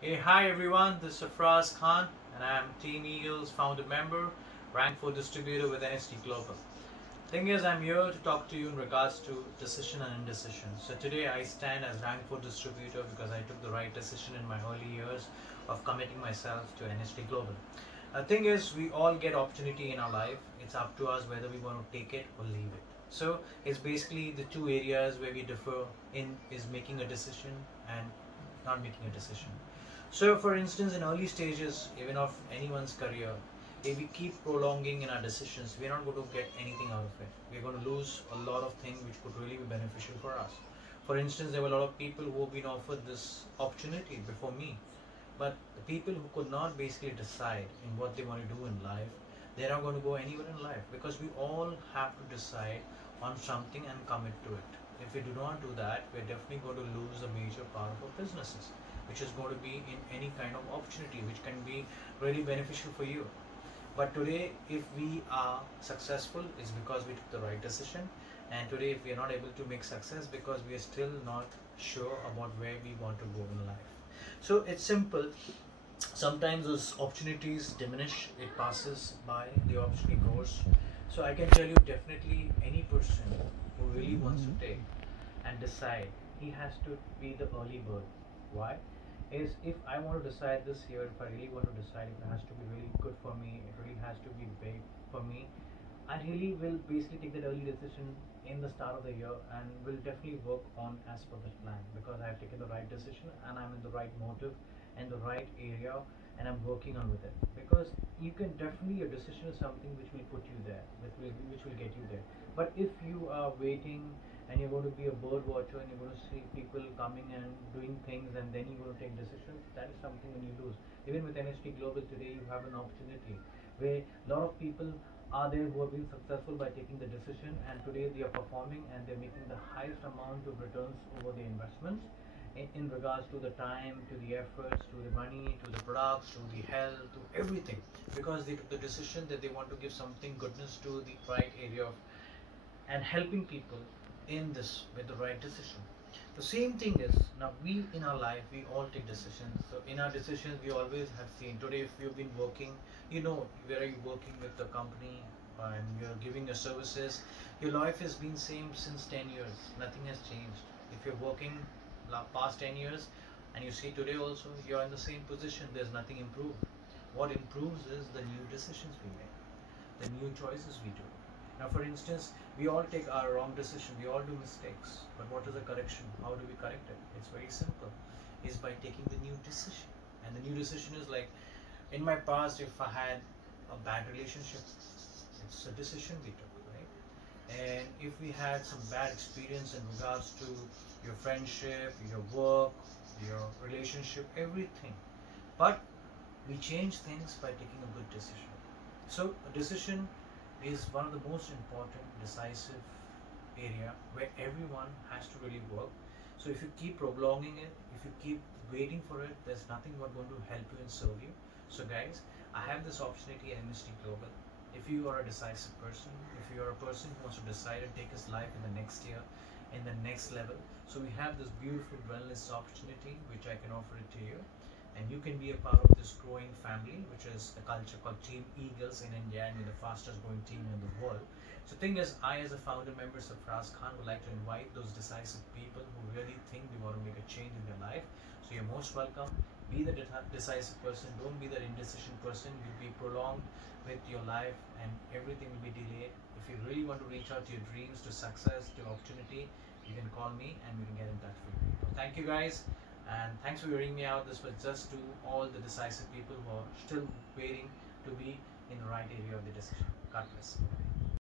Hey, hi everyone, this is Safraz Khan and I am Team Eagles founder member, rank 4 distributor with NST Global. Thing is, I'm here to talk to you in regards to decision and indecision. So today I stand as rank 4 distributor because I took the right decision in my early years of committing myself to NST Global. The thing is, we all get opportunity in our life. It's up to us whether we want to take it or leave it. So it's basically the two areas where we differ in is making a decision and not making a decision. So for instance, in early stages, even of anyone's career, if we keep prolonging in our decisions, we're not going to get anything out of it. We're going to lose a lot of things which could really be beneficial for us. For instance, there were a lot of people who have been offered this opportunity before me, but the people who could not basically decide in what they want to do in life, they're not going to go anywhere in life because we all have to decide on something and commit to it. If we do not do that, we're definitely going to lose a major part of our businesses, which is going to be in any kind of opportunity which can be really beneficial for you. But today, if we are successful, it's because we took the right decision. And today, if we are not able to make success, because we are still not sure about where we want to go in life. So it's simple. Sometimes those opportunities diminish, it passes by, the opportunity goes. So I can tell you definitely any person who really wants to take and decide, he has to be the early bird. Why? Is if I want to decide this year, if I really want to decide, if it has to be really good for me, it really has to be big for me, I really will basically take that early decision in the start of the year and will definitely work on as per the plan because I have taken the right decision and I'm in the right motive and the right area and I'm working on with it. Because you can definitely, your decision is something which will put you there, which will get you there. But if you are waiting and you're going to be a bird watcher and you're going to see people coming and doing things and then you're going to take decisions, that is something when you lose. Even with NST Global today, you have an opportunity where a lot of people are there who have been successful by taking the decision and today they are performing and they're making the highest amount of returns over the investments in regards to the time, to the efforts, to the money, to the products, to the health, to everything, because they took the decision that they want to give something goodness to the right area of and helping people in this with the right decision. The same thing is now we in our life we all take decisions. So in our decisions we always have seen today if you've been working, you know where are you working with the company and you're giving your services, your life has been same since 10 years, nothing has changed. If you're working past 10 years and you see today also you're in the same position, there's nothing improved. What improves is the new decisions we make, the new choices we do. Now, for instance, we all take our wrong decision, we all do mistakes. But what is the correction? How do we correct it? It's very simple. Is by taking the new decision. And the new decision is like, in my past, if I had a bad relationship, it's a decision we took, right? And if we had some bad experience in regards to your friendship, your work, your relationship, everything. But we change things by taking a good decision. So a decision is one of the most important decisive area where everyone has to really work. So if you keep prolonging it, if you keep waiting for it, there's nothing what going to help you and serve you. So guys, I have this opportunity at MST Global. If you are a decisive person, if you are a person who wants to decide and take his life in the next year, in the next level, so we have this beautiful wellness opportunity which I can offer it to you, and you can be a part of this growing family, which is the culture called Team Eagles in India, and you're the fastest growing team in the world. So the thing is, I as a founder member, Safraz Khan, would like to invite those decisive people who really think they want to make a change in their life. So you're most welcome. Be the decisive person. Don't be the indecision person. You'll be prolonged with your life and everything will be delayed. If you really want to reach out to your dreams, to success, to opportunity, you can call me and we can get in touch with you. So thank you guys. And thanks for hearing me out. This was just to all the decisive people who are still waiting to be in the right area of the decision. God bless.